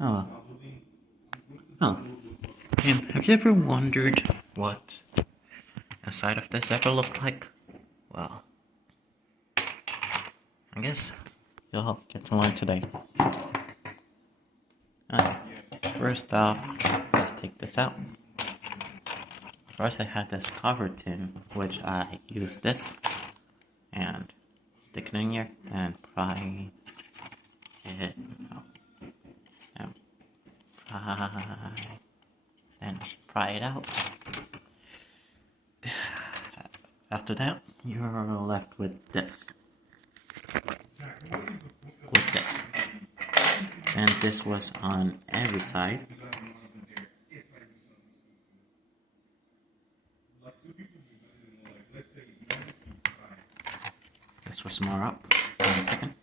Oh, oh. And have you ever wondered what a side of this ever looked like? Well, I guess you'll get to learn today. Okay, first off, let's take this out. First I had this cover tin, which I used this, and stick it in here, and pry it, and pry it out. After that, you're left with this. And this was on every side. This was more up. 1 second.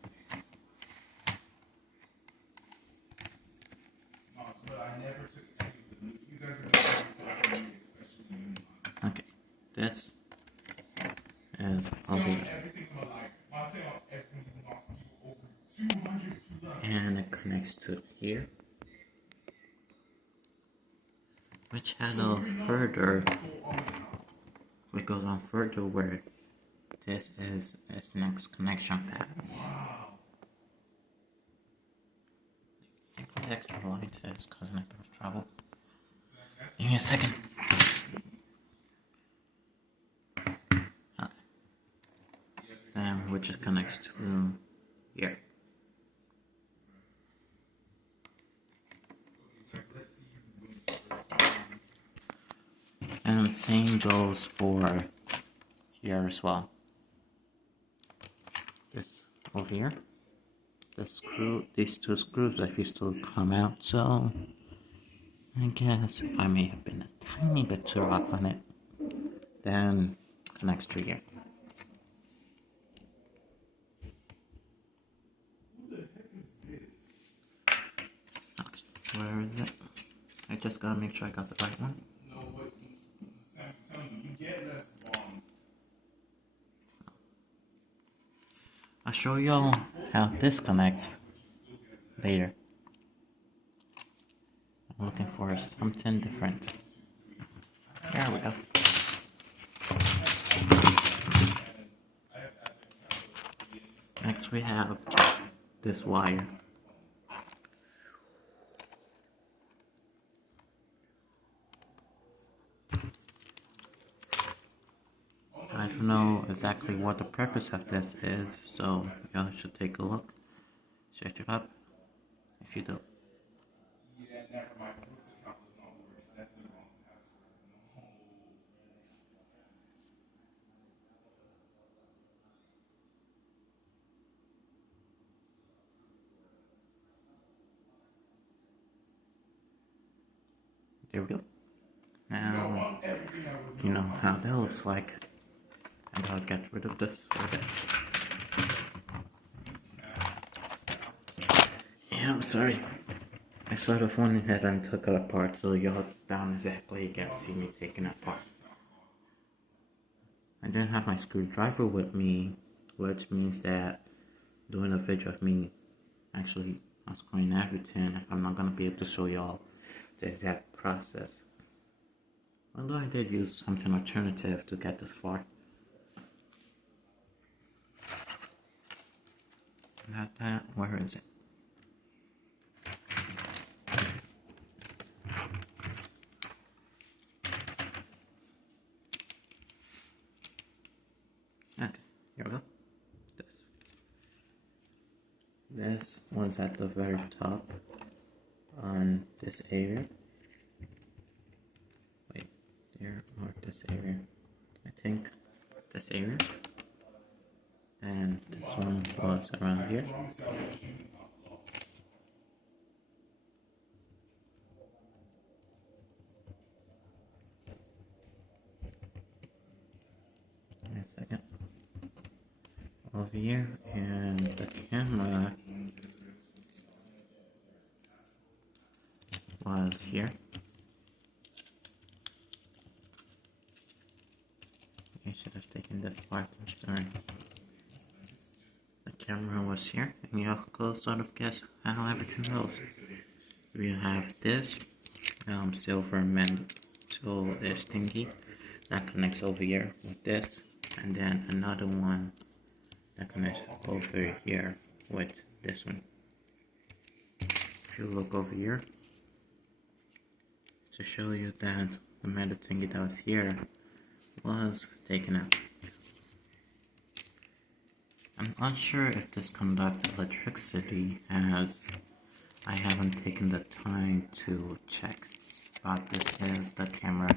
Okay, this is over here. And it connects to here, which has a further, it goes on further where this is its next connection pad. I put extra lights, it's causing a bit of trouble. Give me a second. Okay. Then which it connects to here. And same goes for here as well. This over here. These two screws refuse to come out, so I guess I may have been a tiny bit too rough on it. Then connects to here. Okay, where is it? I just gotta make sure I got the right one. I'll show y'all how this connects later. I'm looking for something different. There we go. Next we have this wire. I don't know exactly what the purpose of this is, so y'all should take a look, search it up, if you do. There we go. Now, you know how that looks like. And I'll get rid of this for a bit. Yeah, I'm sorry. I sort of went ahead and took it apart, so y'all don't exactly get to see me taking it apart. I didn't have my screwdriver with me, which means that doing a video of me actually unscrewing everything, I'm not gonna be able to show y'all the exact process. Although I did use something alternative to get this far. Not that, where is it? Okay, here we go. This one's at the very top on this area. Wait, there or this area? I think this area. And this one was around here. Wait a second. Over here, and the camera was here. I should have taken this part, I'm sorry. The camera was here, and you all could sort of guess how everything goes. we have this silver metal-ish thingy that connects over here with this, and then another one that connects over here with this one. If you look over here, to show you that the metal thingy that was here was taken out. I'm not sure if this conducts electricity, as I haven't taken the time to check, but this is the camera,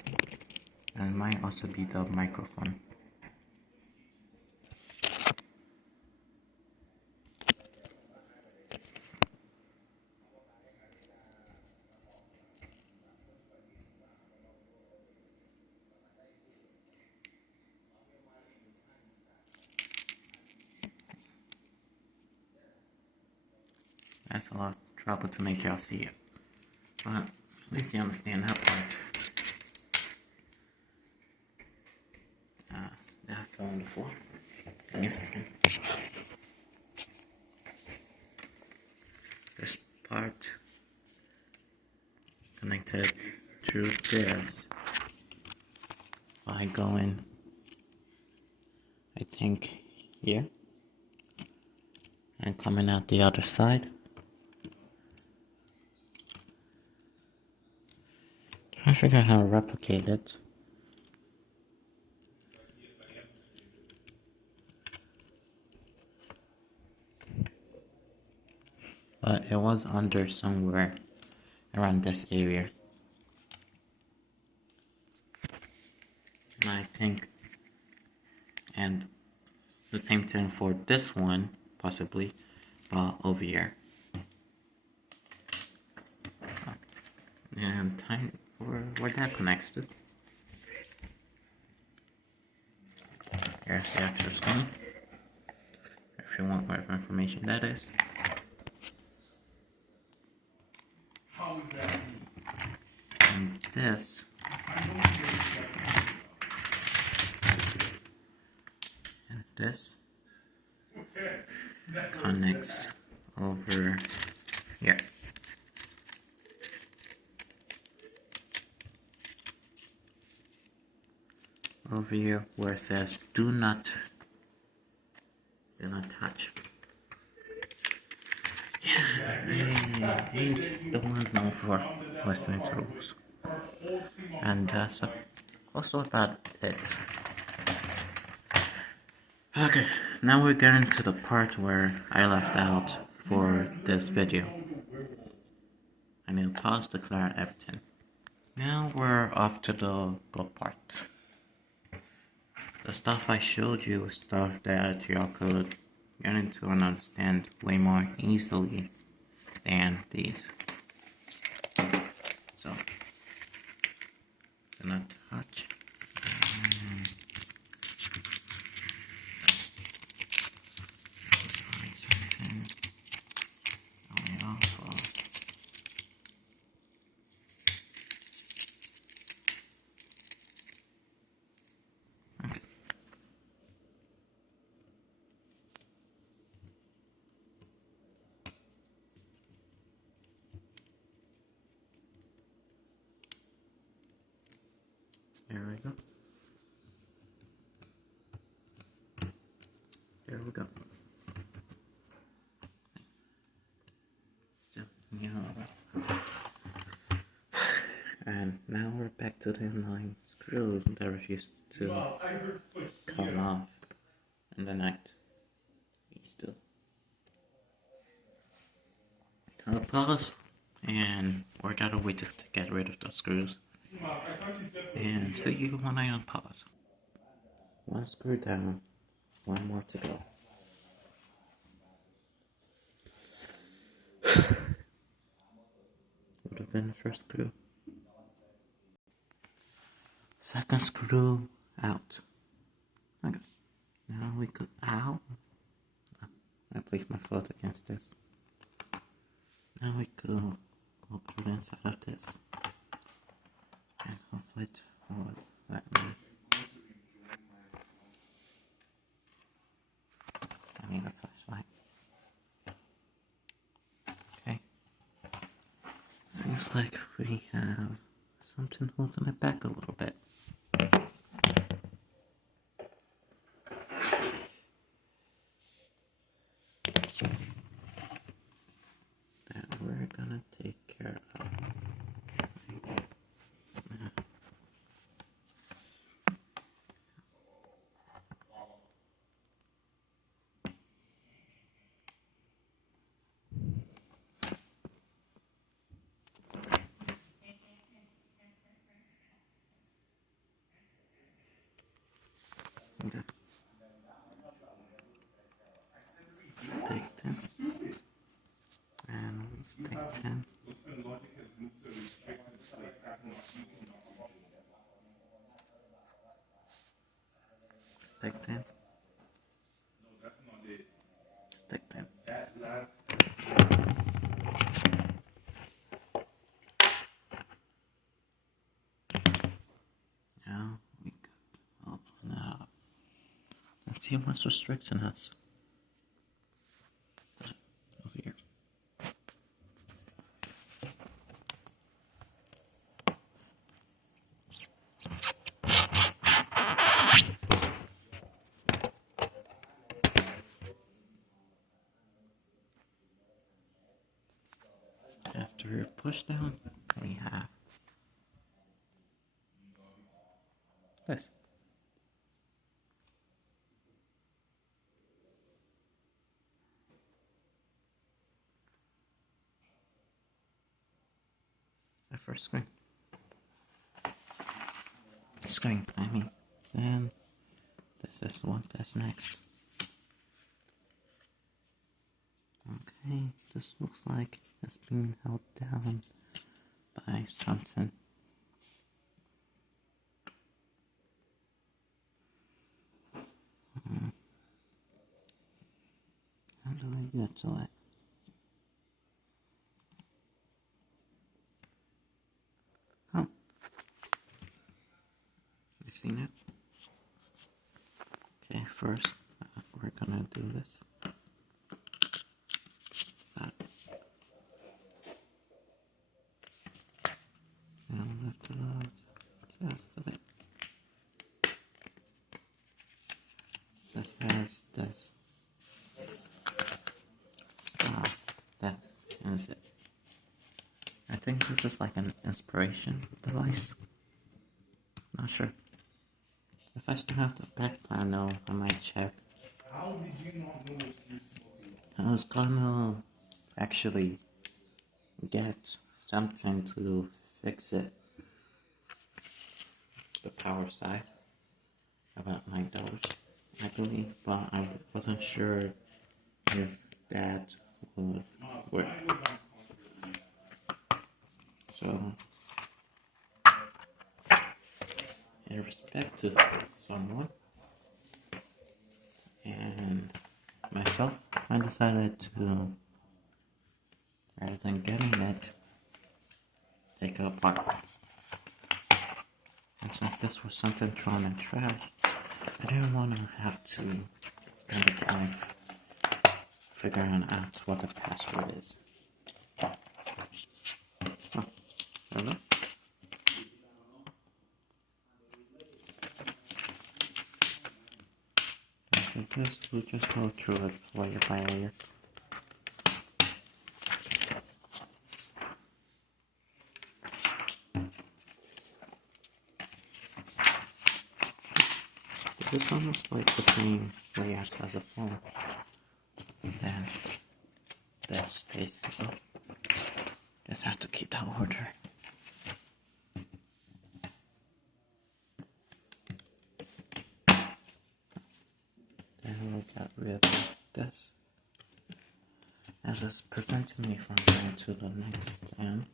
and it might also be the microphone. That's a lot of trouble to make y'all see it, but at least you understand that part. That fell on the floor. Give me a second. This part connected through this by going, I think, here, and coming out the other side. I figure out how to replicate it. But it was under somewhere around this area. And I think, and the same thing for this one, possibly, but over here. And where that connects to. Here's the actual screen. If you want more information, that is. And this connects over here. Over here where it says do not touch. Yeah, I ain't the one known for listening to rules. And so also about it. Okay, now we're getting to the part where I left out for this video. I need to pause to clear everything. Now we're off to the good part. The stuff I showed you is stuff that y'all could get into and understand way more easily than these. So, do not touch. There we go. There we go. Still, you know. And now we're back to the inline screw that refused to come off in the night. Be still. I'll pause and work out a way to get rid of those screws. And see you when I unpause. One screw down, one more to go. Would have been the first screw. Second screw out. Okay. Now we go out. I place my foot against this. Now we go up to the inside of this. And hopefully it will let me. I need a flashlight. Okay. Seems like we have something holding it back a little bit. That we're gonna take care of. Okay. Take 10. And let's take 10. Take 10. Take 10. Now we could open it up. Let's see what's restricting us. Over here. After push down, we have this. The first screen. I mean. Then this is what that's next. Okay, this looks like it's being held down by something. How do I get to it? Oh. You've seen it? Okay, first we're gonna do this. And lift it up just a bit. This has this stuff. That is it. I think this is like an inspiration device. Not sure. If I still have the back panel, I might check. How did you not know this? I was gonna actually get something to fix it. The power side. About $9, I believe, but I wasn't sure if that would work. So, in respect to someone and myself, I decided to, rather than getting it, take it apart. And since this was something thrown in trash, I didn't want to have to spend the time figuring out what the password is. Oh, hello? After this, we'll just go through it layer by layer. This is almost like the same layout as a phone. Then this stays below. Just have to keep that order. Then we got rid of this, as it's preventing me from going to the next end.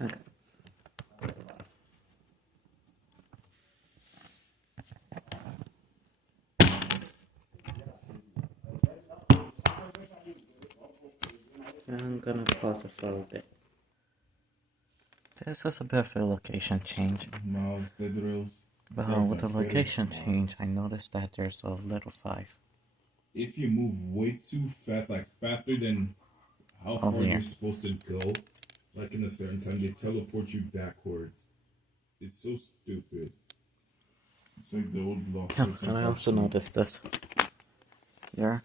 Okay. I'm gonna pause it for a little bit. This was a bit of a location change. Miles, the drills. Well, with the location change, I noticed that there's a little 5. If you move way too fast, like faster than how far yeah. you're supposed to go, like in a certain time, they teleport you backwards. It's so stupid. It's like the old block. And I also noticed this. Here,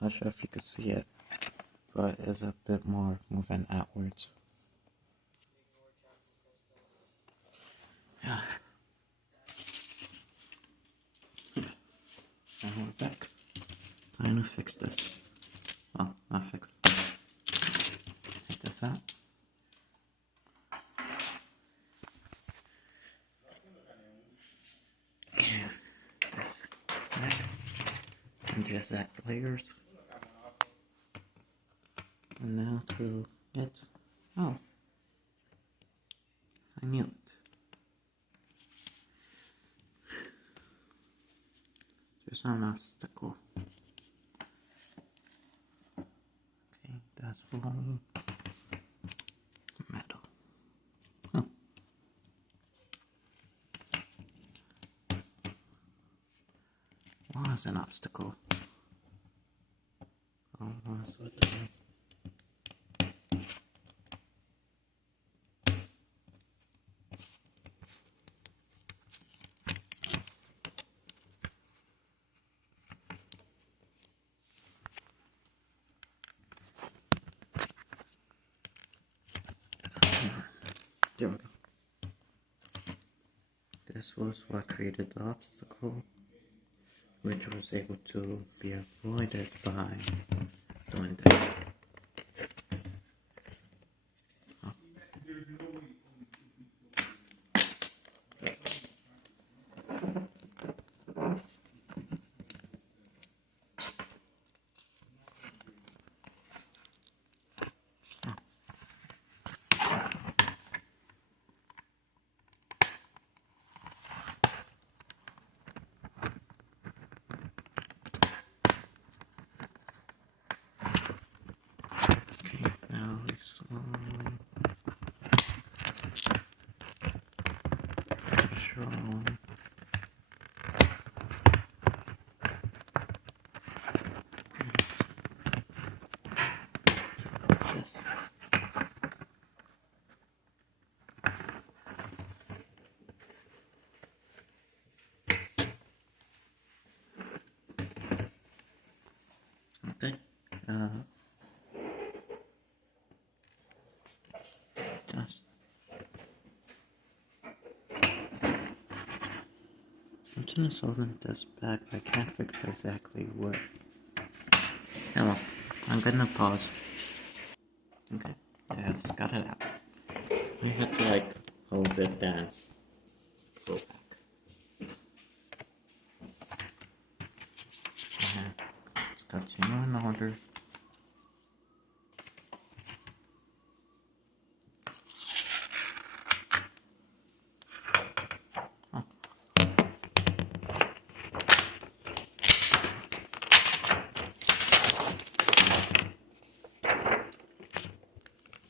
not sure if you could see it, but it's a bit more moving outwards. Yeah. And we're back. Trying to fix this. Well, not fix. Take this out. And just add layers. And now to it. Oh. I knew it. There's an obstacle. Okay, that's rolling. Metal. Huh. Was an obstacle. Almost with it. There we go. This was what created the obstacle, which was able to be avoided by doing this. Oh. Now we slowly control this. Okay. Just I'm trying to solve this back, but I can't figure exactly what. Yeah, well, I'm gonna pause. Okay, yeah, just got it out. I had to like hold it down. Go back. It's got two more in order.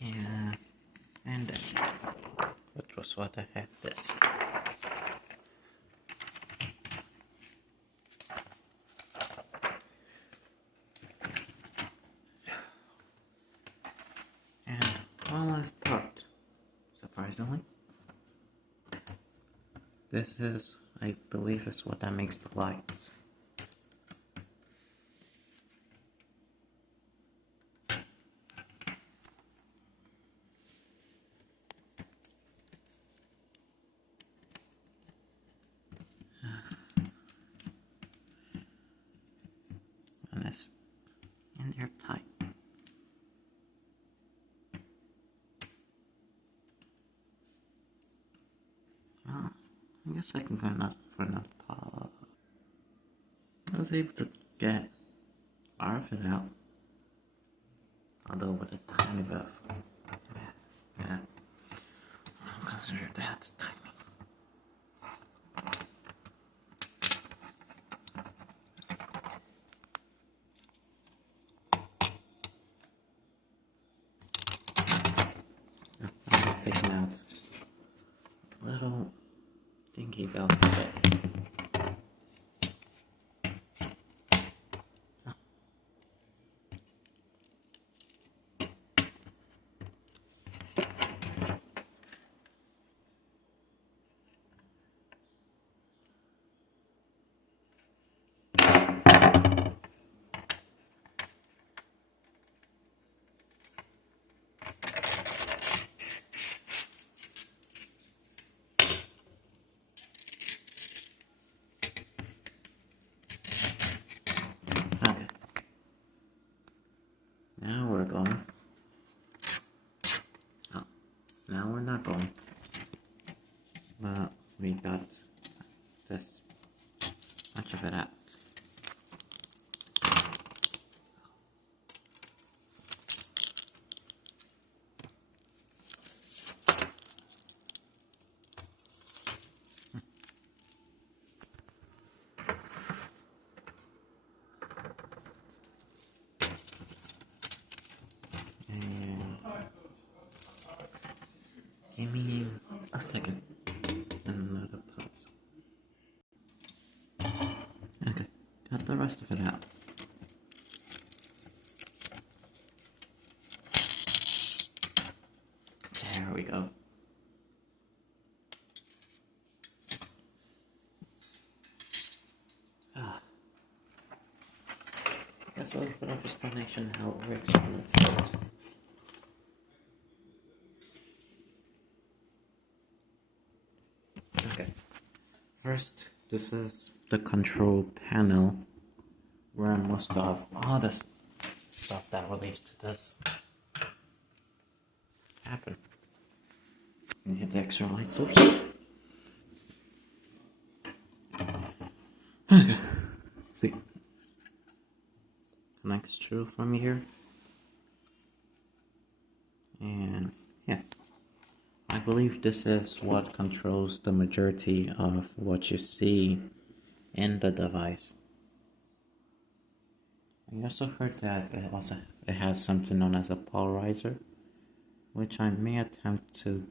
Yeah, and this. Which was what I had this. And one last part, surprisingly. This is, I believe, is what that makes the lights. And it's in there tight. Well, I guess I can go for another pause. I was able to get part of it out. Although with a tiny bit of yeah. I'll consider that tiny. taking out little dinky belts of it. Okay. Now we're going. Oh, now we're not going. But we got this much of it out. And give me a second. Another pause. Okay, got the rest of it out. There we go. Guess a little bit of explanation how it works on the toilet. Okay. First, this is the control panel where most of all this stuff that relates to this happen. You hit the extra light switch. Okay. See. Connects through from here. And yeah. I believe this is what controls the majority of what you see in the device. I also heard that it has something known as a polarizer, which I may attempt to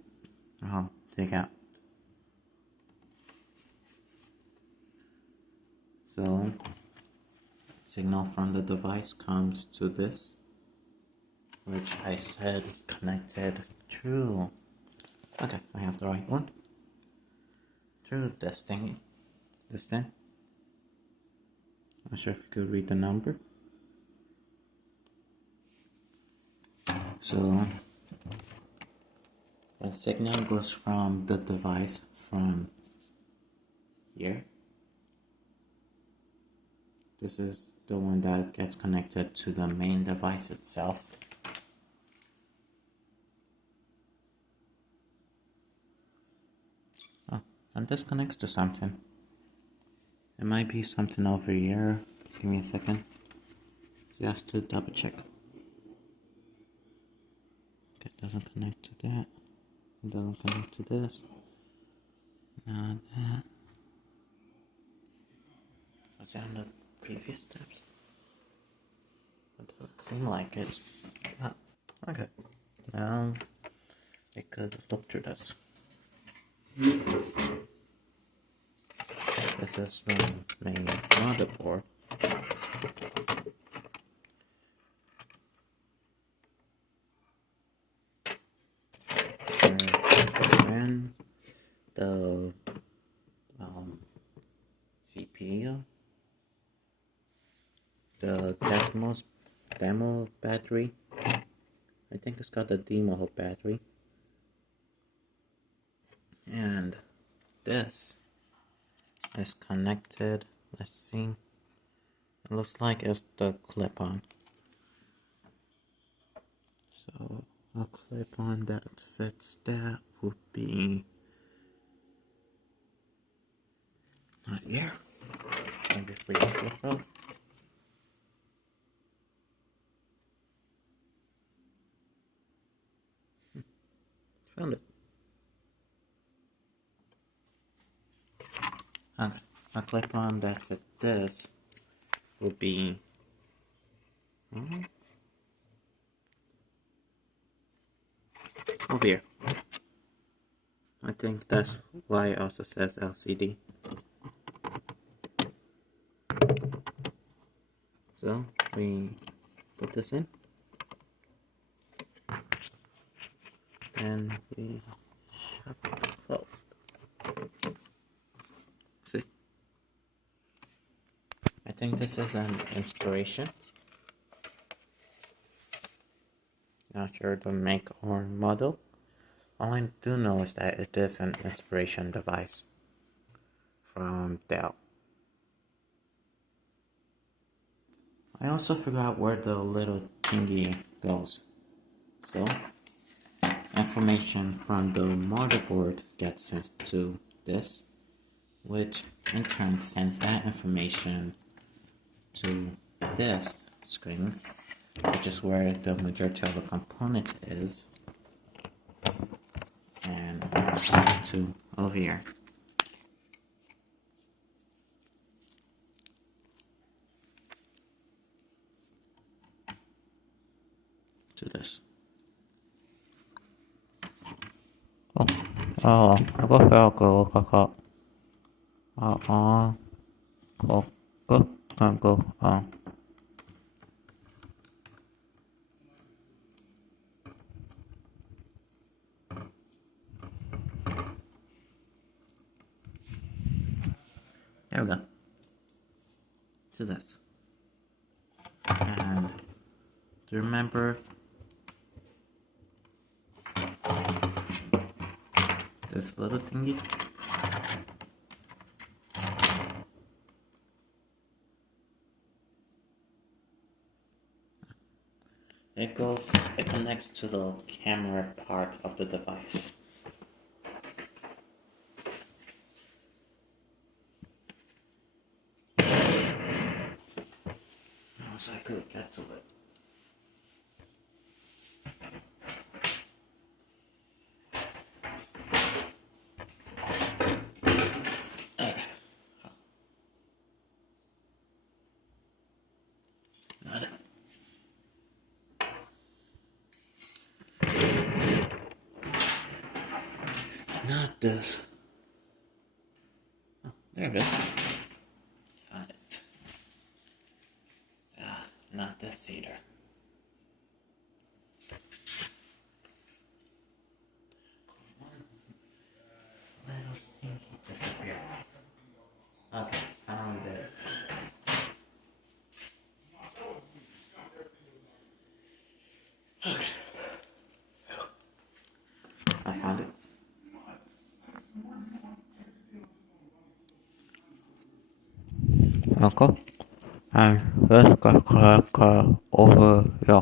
take out. So, signal from the device comes to this, which I said is connected through. Okay, I have the right one. Through this thing. Not sure if you could read the number. So, the signal goes from the device from here. This is the one that gets connected to the main device itself. Oh, and this connects to something. It might be something over here. Give me a second. Just to double check. It doesn't connect to that. It doesn't connect to this. Not that. Was that on the previous steps? It doesn't seem like it. Oh, okay. Now we could look through this. This is the main motherboard. There's the fan, the CPU, the demo battery. I think it's got the demo battery. And this is connected. Let's see. It looks like it's the clip-on. So a clip-on that fits that would be not here. Maybe free to flip off. Found it. Okay. A clip-on that fit this would be over here. I think that's why it also says LCD. So we put this in, and we shut it closed. See? I think this is an inspiration. Not sure the make or model. All I do know is that it is an inspiration device from Dell. I also forgot where the little thingy goes. So, information from the motherboard gets sent to this, which in turn sends that information to this screen, which is where the majority of the component is, and to over here. To this. Nó có phao cổ khó. Cổ cất làm cổ. There we go. To this. And do you remember this little thingy? It connects to the camera part of the device. I wish I could get to it. Not this. Oh, there it is. Got it. Not this either. Little thingy disappeared. Okay, found it. Okay. I found it. Okay. And let's go over here.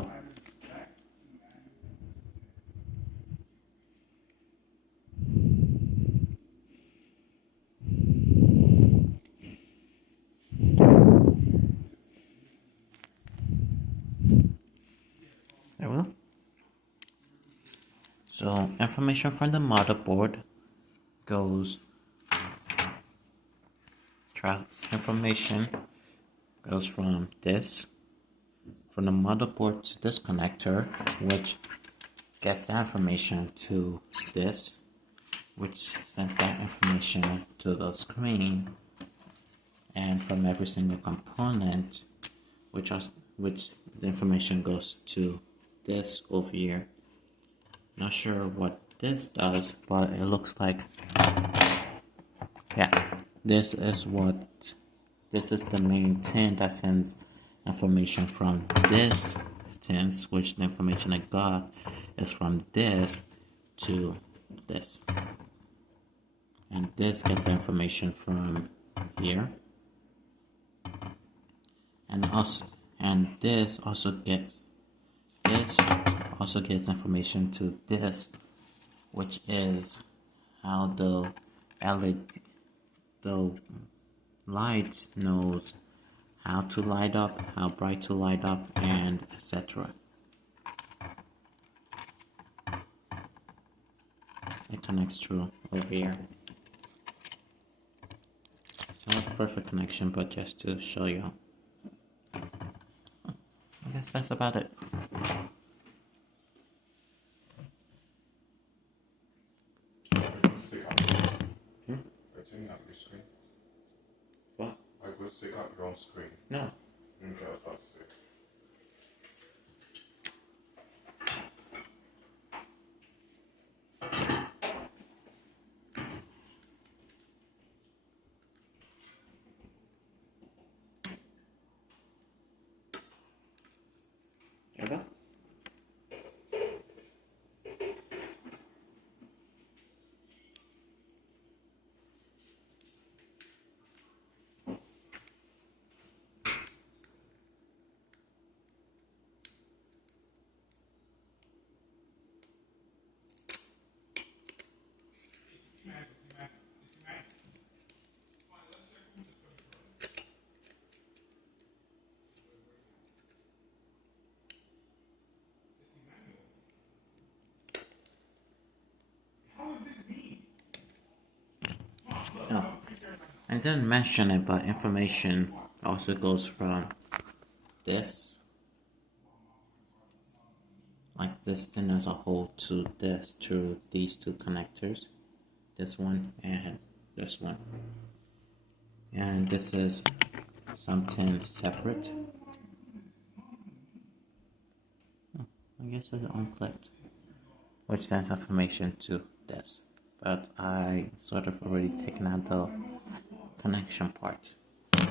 There we go. So information from the motherboard goes. Information goes from this, from the motherboard to this connector, which gets that information to this, which sends that information to the screen, and from every single component, which the information goes to this over here. Not sure what this does, but it looks like, yeah, this is the main tin that sends information from this tins, which the information I got is from this to this. And this gets the information from here. And this also gets information to this, which is how the light knows how to light up, how bright to light up, and etc. It connects through over here. Not a perfect connection, but just to show you. I guess that's about it. screen. No. Okay, I thought so. There we go. Oh, I didn't mention it, but information also goes from this, like this thing as a whole, to this through these two connectors, this one and this one. And this is something separate. Oh, I guess it's unclipped, which sends information to this. But I sort of already taken out the connection part. I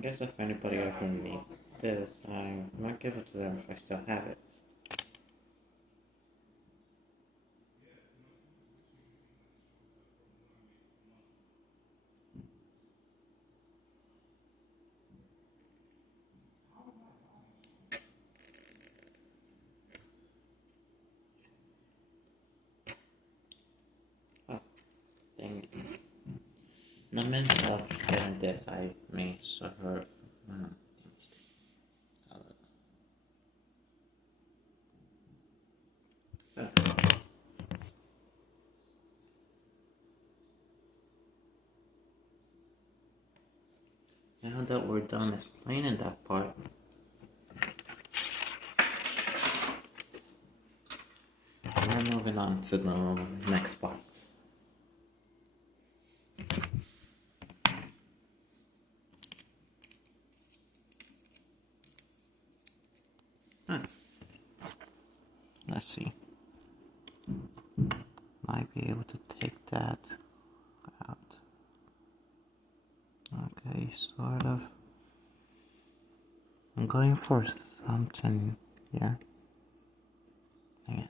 guess if anybody ever needs this, I might give it to them if I still have it. Oh, dang it. The means of getting this, I may sort of now that we're done explaining that part, we're moving on to the next part. Let's see. Might be able to take that out. Okay, sort of. I'm going for something here. Okay.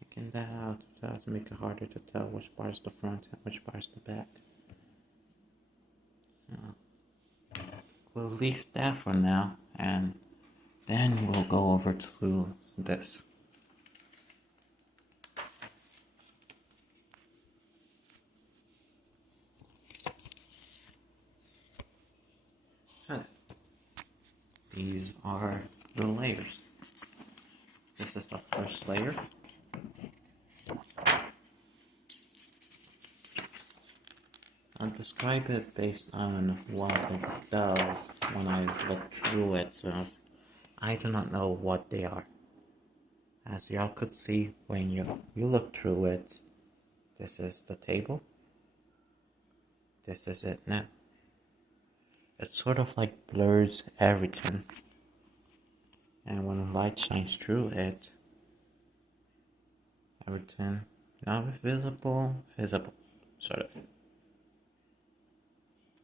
Taking that out does make it harder to tell which part is the front and which part is the back. We'll leave that for now, and then we'll go over to this. Okay. These are the layers. This is the first layer. I'll describe it based on what it does when I look through it, since I do not know what they are. As y'all could see when you look through it, this is the table. This is it now. It sort of like blurs everything. And when the light shines through it, everything not visible, sort of.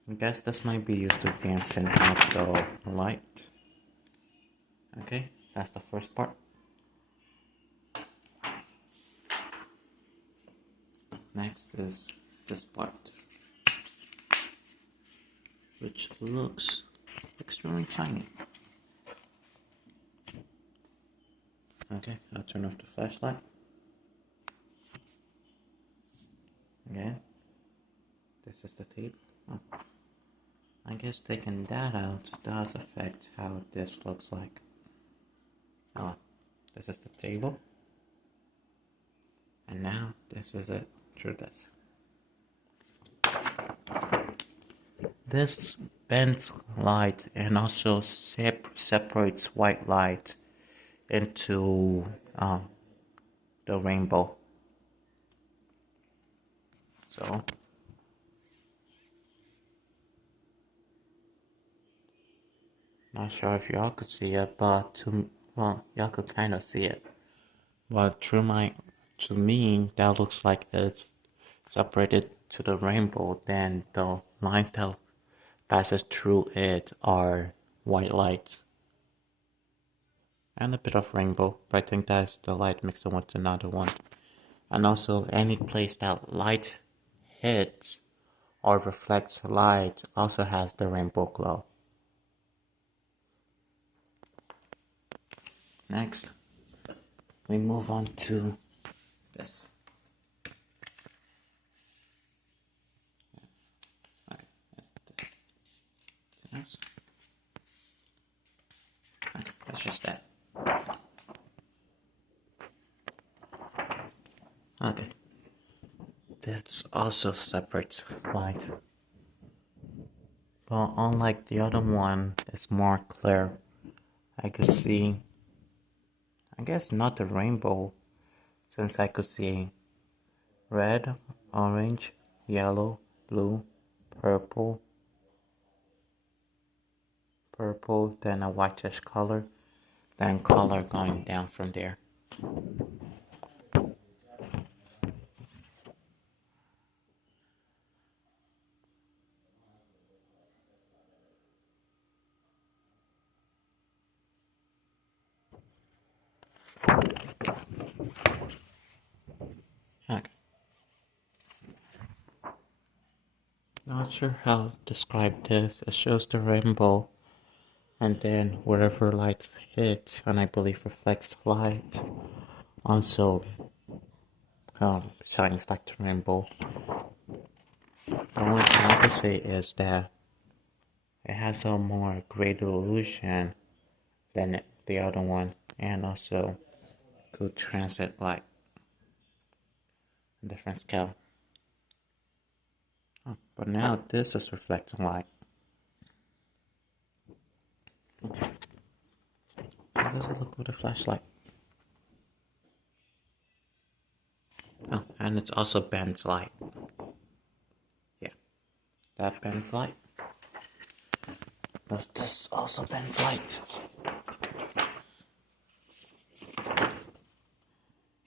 I guess this might be used to dampen out the light. Okay, that's the first part. Next is this part, which looks extremely shiny. Okay, I'll turn off the flashlight. Again, this is the tape. Oh. I guess taking that out does affect how this looks like. Oh, this is the table. And now this is it through this. This bends light and also separates white light into the rainbow. So not sure if y'all could see it, but y'all could kind of see it. But to me, that looks like it's separated to the rainbow. Then the lines that passes through it are white lights and a bit of rainbow. But I think that's the light mixing with another one. And also, any place that light hits or reflects light also has the rainbow glow. Next, we move on to this. Okay, that's okay, that's just that. Okay, this also separates light. But unlike the other one, it's more clear. I could see, I guess not the rainbow, since I could see red, orange, yellow, blue, purple, then a whitish color, then color going down from there. Okay. Not sure how to describe this. It shows the rainbow, and then wherever light hits, and I believe reflects light, also shines like the rainbow. The only thing I could say is that it has a more greater illusion than the other one, and also could transit light in different scale. Oh, but now this is reflecting light. How does it look with a flashlight? Oh, and it's also bends light. Yeah, that bends light. But this also bends light.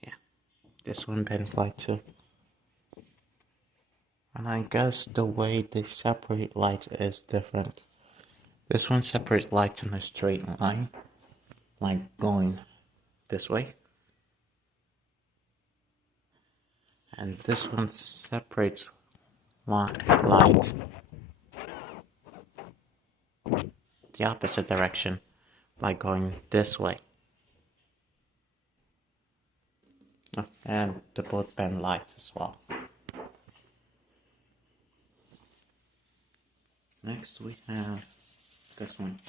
Yeah, this one bends light too. And I guess the way they separate light is different. This one separates lights in a straight line, like going this way. And this one separates light the opposite direction, like going this way. Oh, and they both bend lights as well. Next we have this one.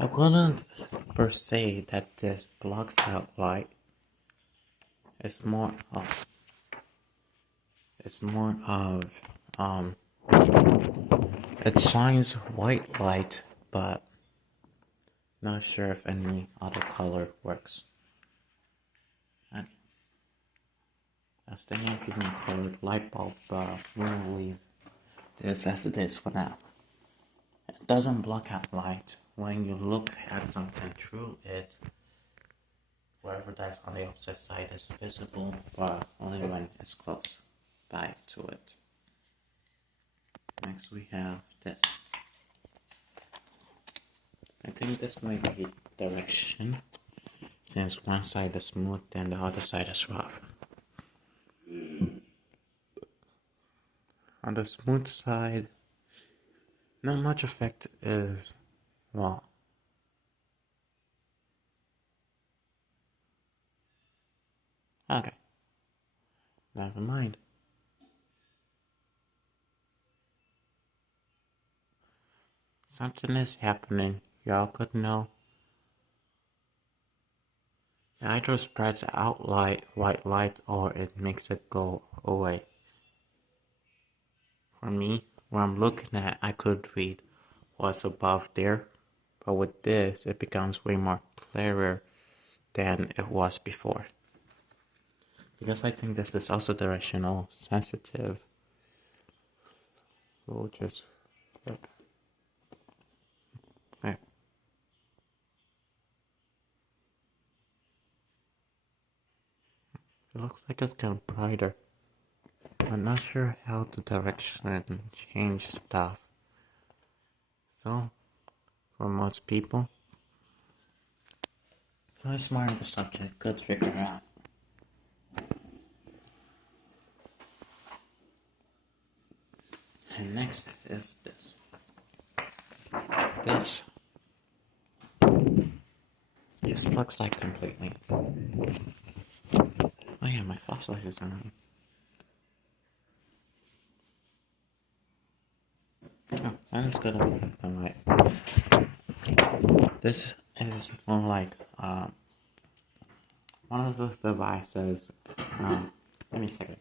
I wouldn't per se that this blocks out light. It's more of it shines white light, but not sure if any other color works. And as the name even colored light bulb, we'll leave this as it is for now. It doesn't block out light. When you look at something through it, wherever that's on the opposite side is visible, but only when it's close by to it. Next we have this. I think this might be direction, since one side is smooth and the other side is rough. On the smooth side, not much effect is, well, okay, never mind. Something is happening, y'all could know. It either spreads out light, white light, or it makes it go away. For me, when I'm looking at, I could read what's above there, but with this, it becomes way more clearer than it was before. Because I think this is also directional sensitive, we'll just flip. There. It looks like it's getting brighter. I'm not sure how the direction change stuff. So, for most people, really smart in the subject could figure out. And next is this. This just looks like completely. Oh yeah, my flashlight is on. Oh, that is good. I'm right. This is more like one of those devices. Let me a second.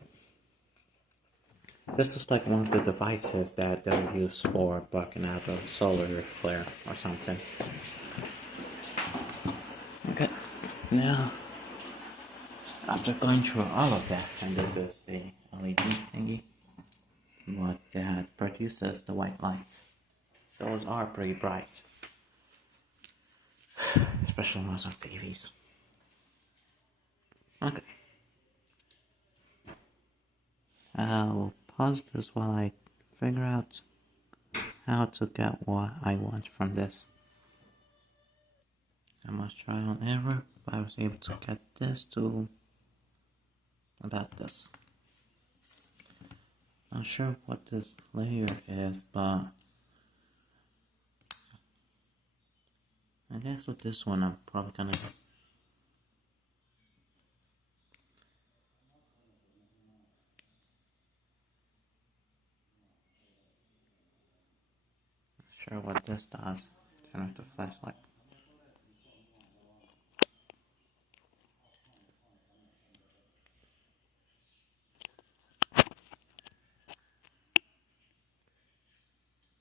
This is like one of the devices that they'll use for blocking out a solar flare or something. Okay, now after going through all of that, and this is the LED thingy, what that produces the white light. Those are pretty bright, especially ones on TVs. Okay. I'll pause this while I figure out how to get what I want from this. I must try and error, but I was able to get this to about this. Not sure what this layer is, but I guess with this one I'm probably gonna sure what this does. Turn off the flashlight.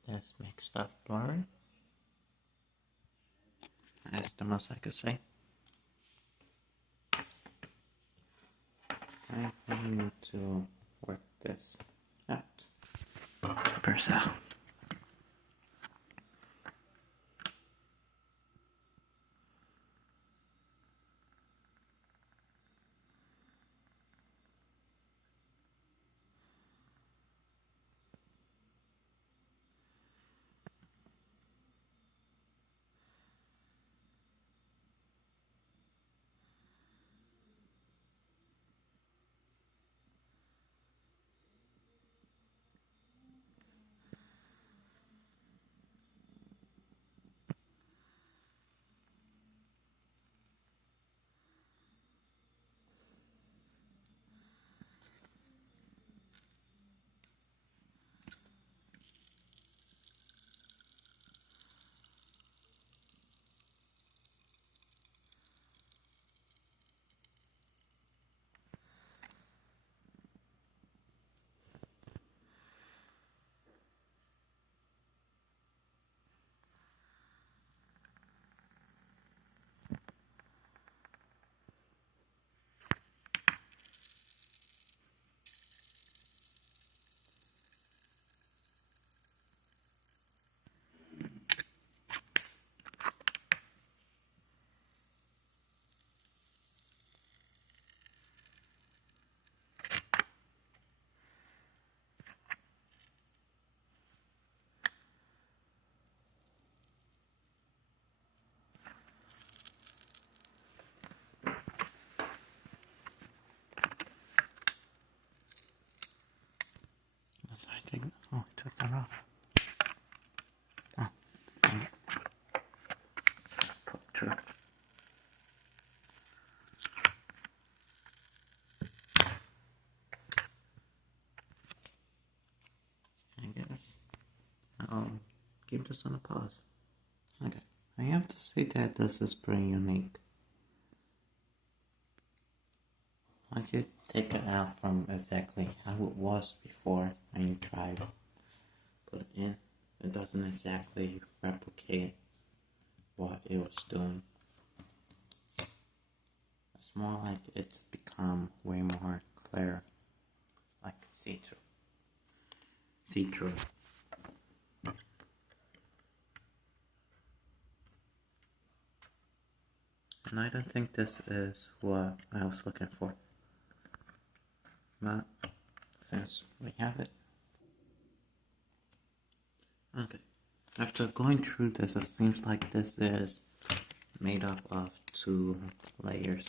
This makes stuff blurry. That's the most I could say. Time for you to work this out. Figures out. I think. Oh, I took that off. Oh, dang it. Pull it through. I guess I'll keep this on a pause. Okay, I have to say that this is pretty unique. Once you take it out from exactly how it was before and you try to put it in, it doesn't exactly replicate what it was doing. It's more like it's become way more clear, like see-through. See-through. And I don't think this is what I was looking for. But since we have it. Okay. After going through this, it seems like this is made up of 2 layers.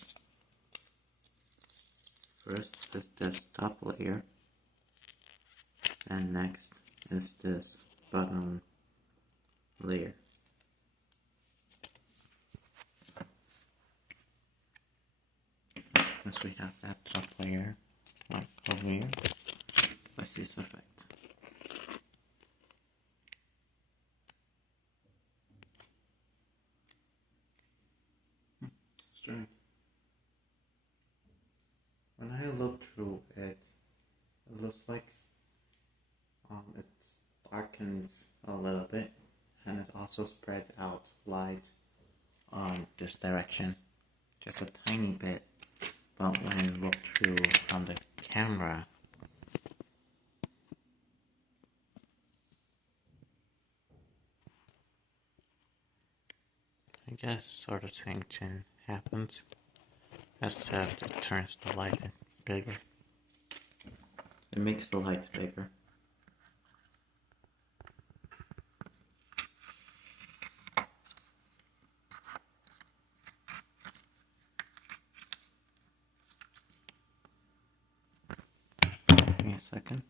First is this top layer, and next is this bottom layer. Once we have that top layer, like over here, let's see this effect. Strange. When I look through it, it looks like it darkens a little bit, and it also spreads out light on this direction, just a tiny bit. But when you look through from the camera, I guess sort of changing happens, except it turns the light bigger. It makes the lights bigger. Give me a second.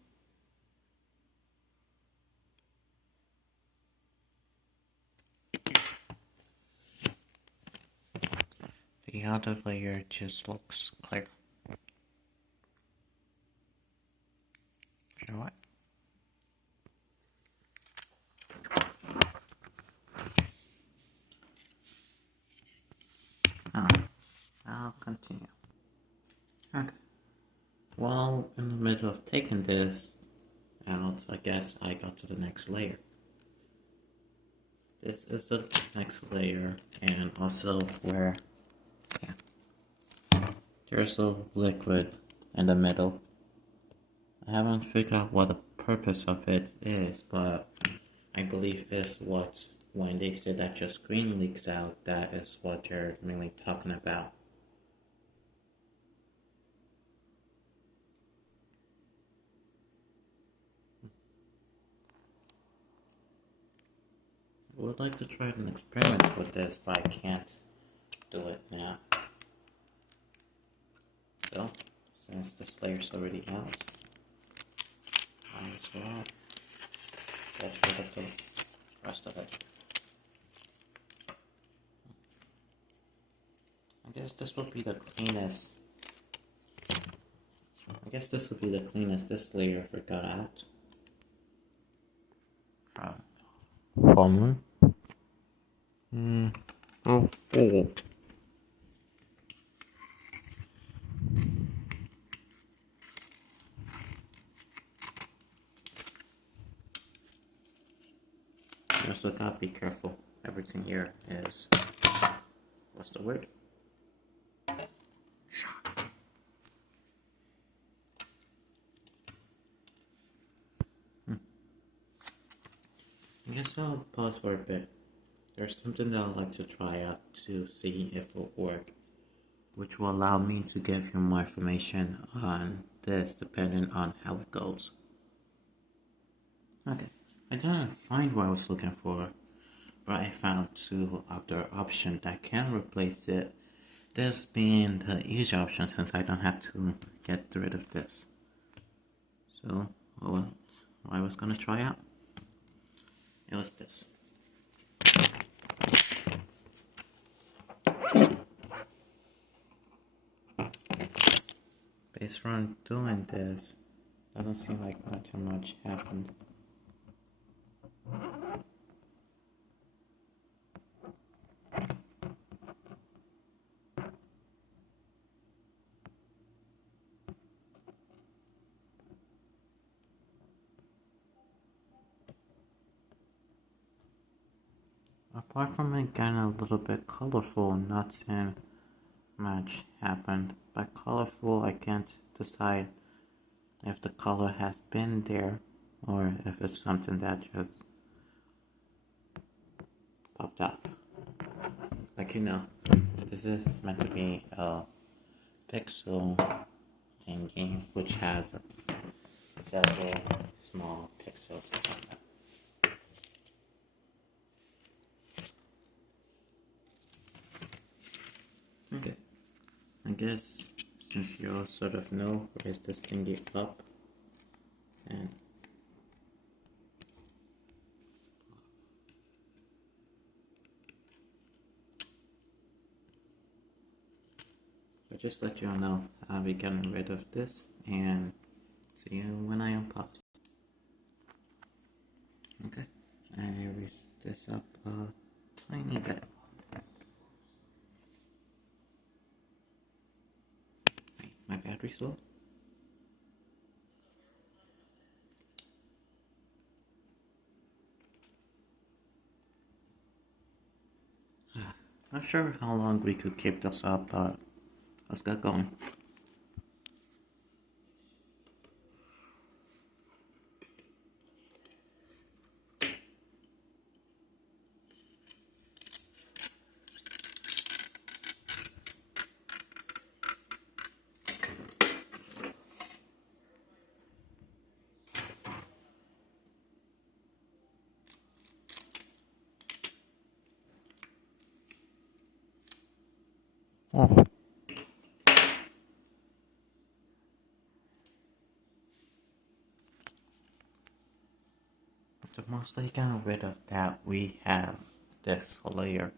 The other layer just looks clear. You know what? I'll continue. Okay. While in the middle of taking this out, I guess I got to the next layer. This is the next layer, and also where there's a liquid in the middle. I haven't figured out what the purpose of it is, but I believe it's what, when they say that your screen leaks out, that is what they're mainly talking about. I would like to try an experiment with this, but I can't do it now. So, since this layer's already out, might as well get rid of the rest of it. I guess this would be the cleanest. This layer ever got out. Common. Oh. You also gotta be careful. Everything here is, what's the word? I guess I'll pause for a bit. There's something that I'd like to try out to see if it will work, which will allow me to give you more information on this depending on how it goes. Okay, I didn't find what I was looking for, but I found 2 other options that can replace it. This being the easy option since I don't have to get rid of this. So, what I was gonna try out, it was this. Based on doing this, doesn't seem like much happened. Apart from it getting a little bit colorful, nothing much happened. By colorful, I can't decide if the color has been there or if it's something that just popped up. Like, this is meant to be a pixel thingy which has several small pixels. Okay, I guess since you all sort of know, raise this thingy up and so just let you all know I'll be getting rid of this and see you when I unpause. Okay, I raise this up a tiny bit. Wait, my battery's low? Not sure how long we could keep this up, but let's get going. Oh. To mostly get rid of that, we have this layer.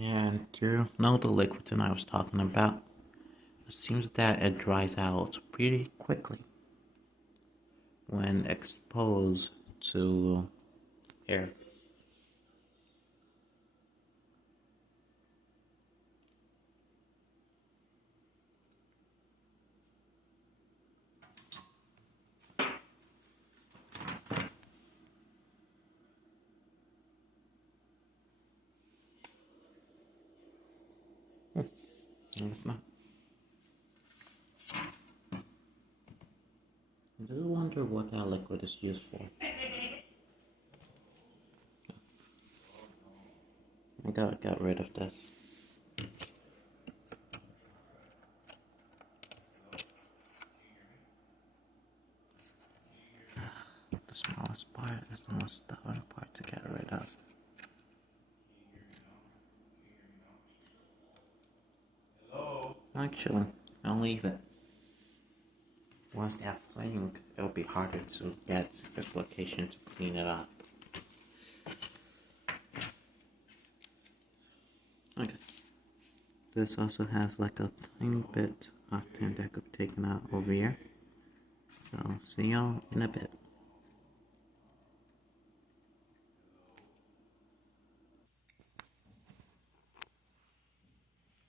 And you know the liquid I was talking about? It seems that it dries out pretty quickly when exposed to air. It's not. I do wonder what that liquid is used for. I gotta get rid of this. The smallest part is the most stubborn part to get rid of. Actually, I'll leave it. Once they have flame, it'll be harder to get this location to clean it up. Okay. This also has like a tiny bit of tint that could be taken out over here. So, see y'all in a bit.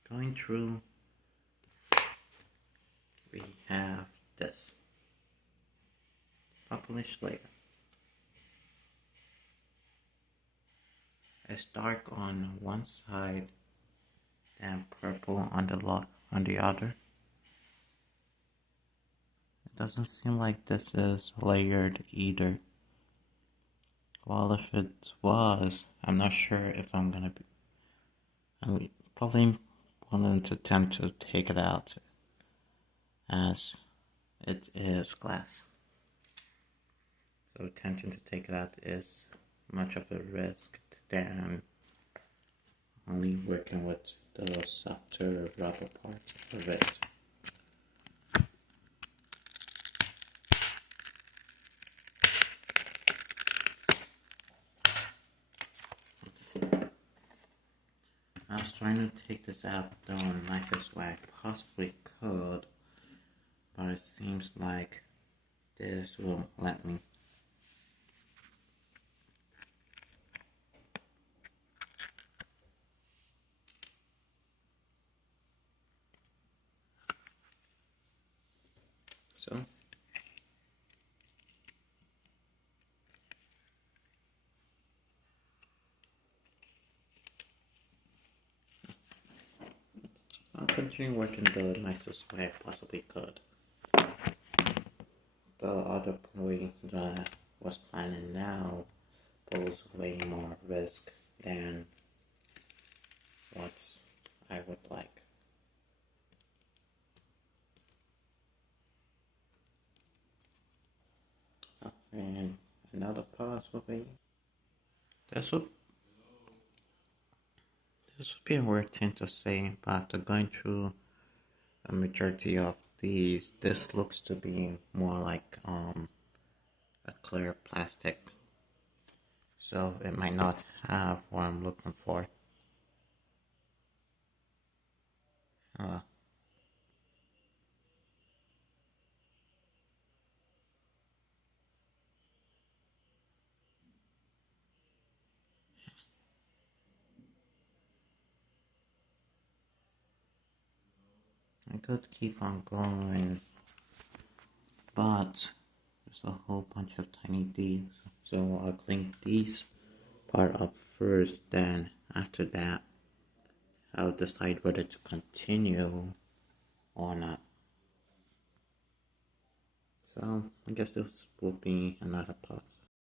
Going through, we have this purplish layer. It's dark on one side and purple on the other. It doesn't seem like this is layered either. Well, if it was, I'm not sure if I'm probably going to attempt to take it out as it is glass. So attempting to take it out is much of a risk than only working with the softer rubber part of it. I was trying to take this out the nicest way I possibly could, but it seems like this won't let me. So continue working the nicest way I possibly could. The other way that I was planning now pose way more risk than what I would like. And another possibility. This would be a weird thing to say, but going through a majority of these, this looks to be more like a clear plastic, so it might not have what I'm looking for. I could keep on going, but there's a whole bunch of tiny D's, so I'll clean these part up first, then after that I'll decide whether to continue or not. So I guess this will be another pause.